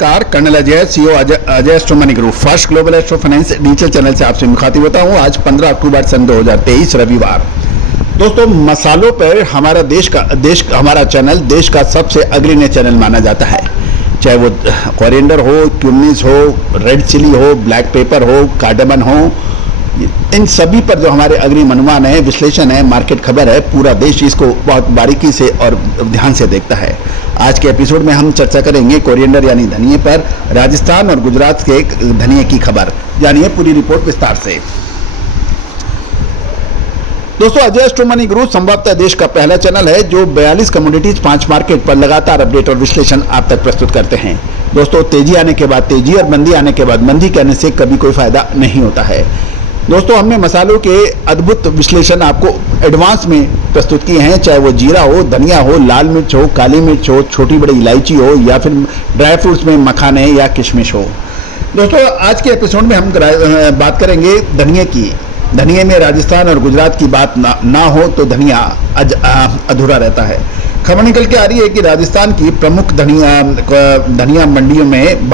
नमस्कार, colonel Ajay, CEO Ajay astro money group, first global astro finance digital channel से आपसे मुखातिब होता हूं। आज 15 अक्टूबर सन 2023 रविवार। दोस्तों, मसालों पर हमारा चैनल देश का सबसे अग्रणी चैनल माना जाता है। चाहे वो कोरिएंडर हो, क्यूमिस हो, रेड चिली हो, ब्लैक पेपर हो, कार्डामन हो, इन सभी पर जो हमारे अग्रिम अनुमान है, विश्लेषण है, मार्केट खबर है, पूरा देश इसको बहुत बारीकी से और ध्यान से देखता है। आज के एपिसोड में हम चर्चा करेंगे कोरिएंडर यानी धनिये पर, राजस्थान और गुजरात के धनिये की खबर। जानिए पूरी रिपोर्ट विस्तार से। दोस्तों, अजय एस्ट्रो मनी ग्रुप संभवतः देश का पहला चैनल है जो 42 कमोडिटीज 5 मार्केट पर लगातार अपडेट और विश्लेषण आप तक प्रस्तुत करते हैं। दोस्तों, तेजी आने के बाद तेजी और मंदी आने के बाद मंदी करने से कभी कोई फायदा नहीं होता है। दोस्तों, हमने मसालों के अद्भुत विश्लेषण आपको एडवांस में प्रस्तुत किए हैं, चाहे वो जीरा हो, धनिया हो, लाल मिर्च हो, काली मिर्च हो, छोटी बड़ी इलायची हो, या फिर ड्राई फ्रूट्स में मखाने या किशमिश हो। दोस्तों, आज के एपिसोड में हम बात करेंगे धनिये की। धनिये में राजस्थान और गुजरात की बात ना हो तो धनिया अधूरा रहता है। खबर निकल के आ रही है कि राजस्थान की प्रमुख धनिया मंडियों में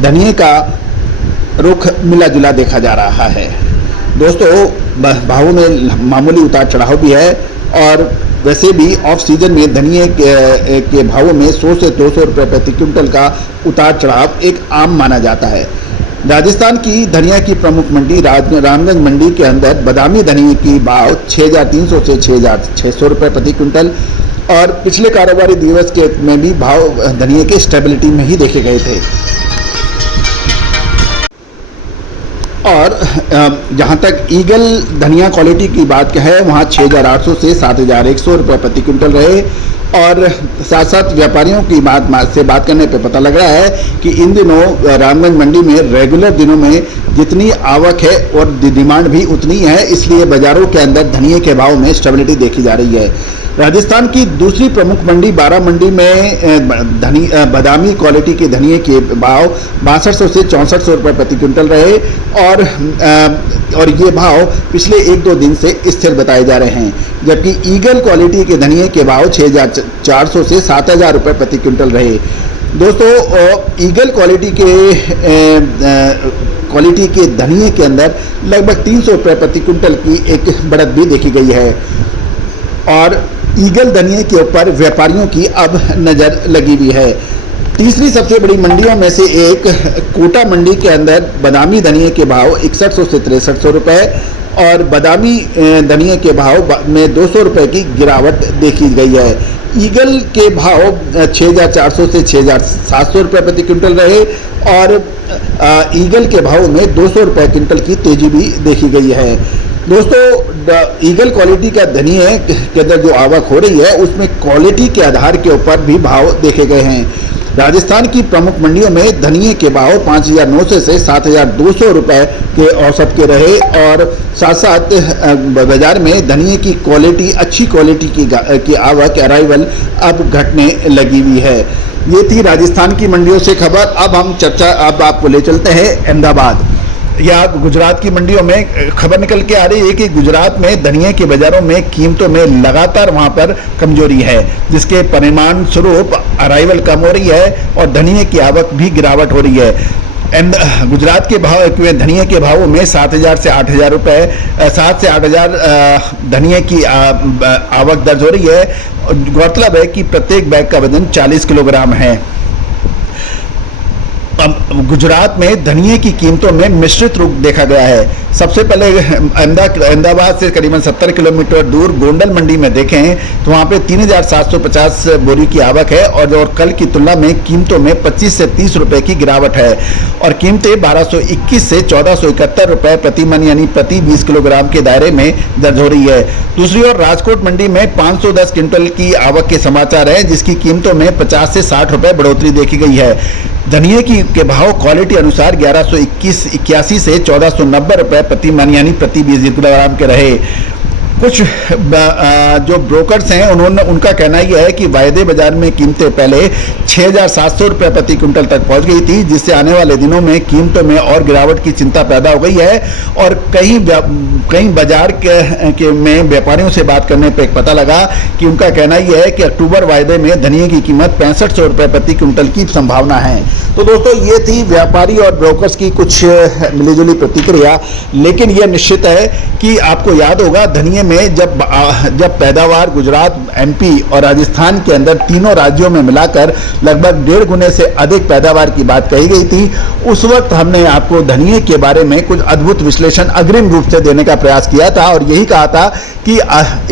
धनिये का रुख मिला जुला देखा जा रहा है। दोस्तों, भावों में मामूली उतार चढ़ाव भी है और वैसे भी ऑफ सीजन में धनिये के भावों में 100 से 200 रुपये प्रति क्विंटल का उतार चढ़ाव एक आम माना जाता है। राजस्थान की धनिया की प्रमुख मंडी रामगंज मंडी के अंदर बादामी धनिये की भाव 6,300 से 6,600 रुपये प्रति क्विंटल और पिछले कारोबारी दिवस के में भी भाव धनिये के स्टेबिलिटी में ही देखे गए थे। और जहाँ तक ईगल धनिया क्वालिटी की बात है, वहाँ 6,800 से 7,100 रुपये प्रति क्विंटल रहे। और साथ साथ व्यापारियों की बात करने पे पता लग रहा है कि इन दिनों रामगंज मंडी में रेगुलर दिनों में जितनी आवक है और डिमांड भी उतनी है, इसलिए बाजारों के अंदर धनिये के भाव में स्टेबिलिटी देखी जा रही है। राजस्थान की दूसरी प्रमुख मंडी बारा मंडी में बादामी क्वालिटी के धनिये के भाव 6200 से 6400 रुपये प्रति क्विंटल रहे और ये भाव पिछले 1-2 दिन से स्थिर बताए जा रहे हैं। जबकि ईगल क्वालिटी के धनिये के भाव 6,400 से 7,000 रुपये प्रति क्विंटल रहे। दोस्तों, ईगल क्वालिटी के धनिये के अंदर लगभग 300 रुपये प्रति क्विंटल की एक बढ़त भी देखी गई है और ईगल धनिये के ऊपर व्यापारियों की अब नज़र लगी हुई है। तीसरी सबसे बड़ी मंडियों में से एक कोटा मंडी के अंदर बादामी धनिये के भाव 6100 से 6300 रुपये और बादामी धनिये के भाव में 200 रुपये की गिरावट देखी गई है। ईगल के भाव 6,400 से 6,700 रुपये प्रति क्विंटल रहे और ईगल के भाव में 200 रुपये क्विंटल की तेजी भी देखी गई है। दोस्तों, ईगल क्वालिटी का धनिये के अंदर जो आवक हो रही है उसमें क्वालिटी के आधार के ऊपर भी भाव देखे गए हैं। राजस्थान की प्रमुख मंडियों में धनिये के भाव 5,900 से 7,200 रुपये के औसत के रहे और साथ साथ बाजार में धनिये की क्वालिटी अच्छी क्वालिटी की आवक अराइवल अब घटने लगी हुई है। ये थी राजस्थान की मंडियों से खबर। अब आपको ले चलते हैं अहमदाबाद या गुजरात की मंडियों में। खबर निकल के आ रही है कि गुजरात में धनिये के बाजारों में कीमतों में लगातार वहां पर कमजोरी है, जिसके परिणाम स्वरूप अराइवल कम हो रही है और धनिये की आवक भी गिरावट हो रही है। गुजरात के धनिये के भावों में 7,000 से 8,000 रुपये 7 से 8,000 धनिये की आवक दर्ज हो रही है। गौरतलब है कि प्रत्येक बैग का वजन 40 किलोग्राम है। गुजरात में धनिये की कीमतों में मिश्रित रुख देखा गया है। सबसे पहले अहमदाबाद से करीबन 70 किलोमीटर दूर गोंडल मंडी में देखें तो वहाँ पे 3,750 बोरी की आवक है और कल की तुलना में कीमतों में 25 से 30 रुपये की गिरावट है और कीमतें 1,221 से 1,471 रुपये प्रति मन यानी प्रति 20 किलोग्राम के दायरे में दर्ज हो रही है। दूसरी ओर राजकोट मंडी में 510 क्विंटल की आवक के समाचार हैं, जिसकी कीमतों में 50 से 60 रुपये बढ़ोतरी देखी गई है। धनिये के भाव क्वालिटी अनुसार 1181 से 1,490 रुपये प्रति मन यानी प्रति 20 किलोग्राम के रहे। कुछ जो ब्रोकर्स हैं उनका कहना यह है कि वायदे बाजार में कीमतें पहले 6,700 रुपये प्रति क्विंटल तक पहुंच गई थी, जिससे आने वाले दिनों में कीमतों में और गिरावट की चिंता पैदा हो गई है। और कहीं बाजार में व्यापारियों से बात करने पर पता लगा कि उनका कहना यह है कि अक्टूबर वायदे में धनिये की कीमत 6500 रुपये प्रति क्विंटल की संभावना है। तो दोस्तों, ये थी व्यापारी और ब्रोकर्स की कुछ मिलीजुली प्रतिक्रिया, लेकिन यह निश्चित है कि आपको याद होगा धनिये में जब पैदावार गुजरात, एमपी और राजस्थान के अंदर तीनों राज्यों में मिलाकर लगभग 1.5 गुने से अधिक पैदावार की बात कही गई थी, उस वक्त हमने आपको धनिये के बारे में कुछ अद्भुत विश्लेषण अग्रिम रूप से देने का प्रयास किया था और यही कहा था कि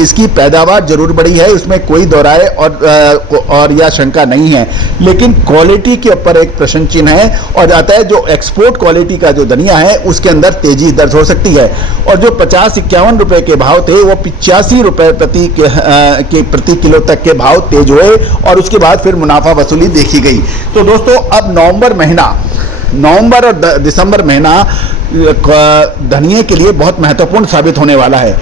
इसकी पैदावार जरूर बढ़ी है, इसमें कोई दोहराए और या शंका नहीं है, लेकिन क्वालिटी के ऊपर एक प्रश्न चिन्ह है और आता है जो एक्सपोर्ट क्वालिटी का जो धनिया है उसके अंदर तेजी दर्ज हो सकती है। और जो 50-51 रुपए के भाव थे वो 85 रुपए प्रति किलो तक के भाव तेज हुए और उसके बाद फिर मुनाफा वसूली देखी गई। तो दोस्तों, अब नवंबर और दिसंबर महीना धनिये के लिए बहुत महत्वपूर्ण साबित होने वाला है।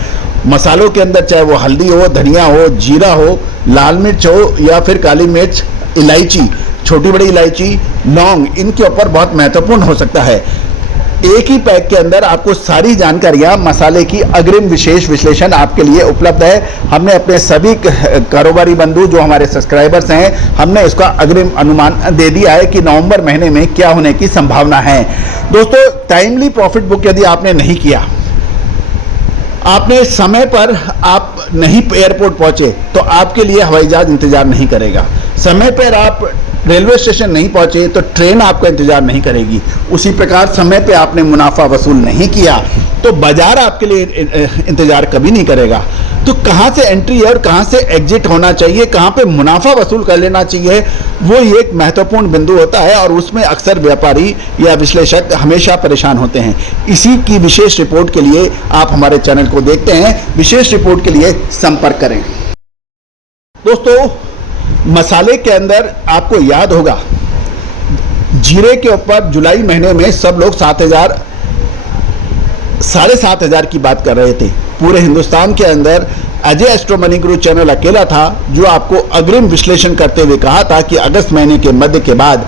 मसालों के अंदर चाहे वो हल्दी हो, धनिया हो, जीरा हो, लाल मिर्च हो या फिर काली मिर्च, इलायची, छोटी बड़ी इलायची, लौंग, इनके ऊपर बहुत महत्वपूर्ण हो सकता है। एक ही पैक के अंदर आपको सारी जानकारियां मसाले की अग्रिम विशेष विश्लेषण आपके लिए उपलब्ध है। हमने अपने सभी कारोबारी बंधु जो हमारे सब्सक्राइबर्स हैं, हमने इसका अग्रिम अनुमान दे दिया है कि नवंबर महीने में क्या होने की संभावना है। दोस्तों, टाइमली प्रॉफिट बुक यदि आपने नहीं किया, आपने समय पर आप नहीं एयरपोर्ट पहुंचे तो आपके लिए हवाई जहाज इंतजार नहीं करेगा। समय पर आप रेलवे स्टेशन नहीं पहुंचे तो ट्रेन आपका इंतजार नहीं करेगी। उसी प्रकार समय पे आपने मुनाफा वसूल नहीं किया तो बाजार आपके लिए इंतजार कभी नहीं करेगा। तो कहां से एंट्री और कहां से एग्जिट होना चाहिए, कहां पे मुनाफा वसूल कर लेना चाहिए, वो एक महत्वपूर्ण बिंदु होता है और उसमें अक्सर व्यापारी या विश्लेषक हमेशा परेशान होते हैं। इसी की विशेष रिपोर्ट के लिए आप हमारे चैनल को देखते हैं। विशेष रिपोर्ट के लिए संपर्क करें। दोस्तों, मसाले के अंदर आपको याद होगा जीरे के ऊपर जुलाई महीने में सब लोग 7,500 की बात कर रहे थे। पूरे हिंदुस्तान के अंदर अजय एस्ट्रो मनी गुरु चैनल अकेला था जो आपको अग्रिम विश्लेषण करते हुए कहा था कि अगस्त महीने के मध्य के बाद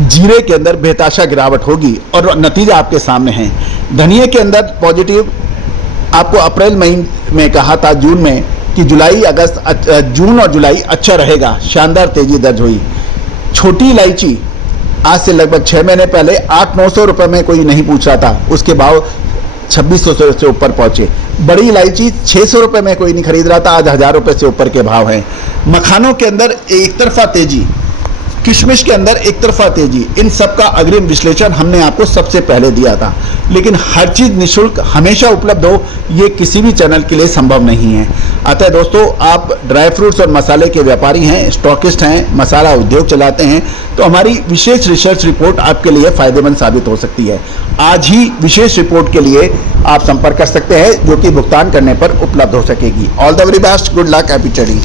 जीरे के अंदर बेताशा गिरावट होगी और नतीजा आपके सामने है। धनिये के अंदर पॉजिटिव आपको अप्रैल महीने में कहा था, जून में, कि जून और जुलाई अच्छा रहेगा, शानदार तेजी दर्ज हुई। छोटी इलायची आज से लगभग 6 महीने पहले 800-900 रुपए में कोई नहीं पूछ रहा था, उसके भाव 2600 से ऊपर पहुंचे। बड़ी इलायची 600 रुपए में कोई नहीं खरीद रहा था, आज 1000 रुपए से ऊपर के भाव हैं। मखानों के अंदर एक तरफा तेजी, किशमिश के अंदर एक तरफा तेजी, इन सब का अग्रिम विश्लेषण हमने आपको सबसे पहले दिया था। लेकिन हर चीज निःशुल्क हमेशा उपलब्ध हो, ये किसी भी चैनल के लिए संभव नहीं है। अतः दोस्तों, आप ड्राई फ्रूट्स और मसाले के व्यापारी हैं, स्टॉकिस्ट हैं, मसाला उद्योग चलाते हैं, तो हमारी विशेष रिसर्च रिपोर्ट आपके लिए फायदेमंद साबित हो सकती है। आज ही विशेष रिपोर्ट के लिए आप संपर्क कर सकते हैं, जो कि भुगतान करने पर उपलब्ध हो सकेगी। All the very best, good luck, happy trading.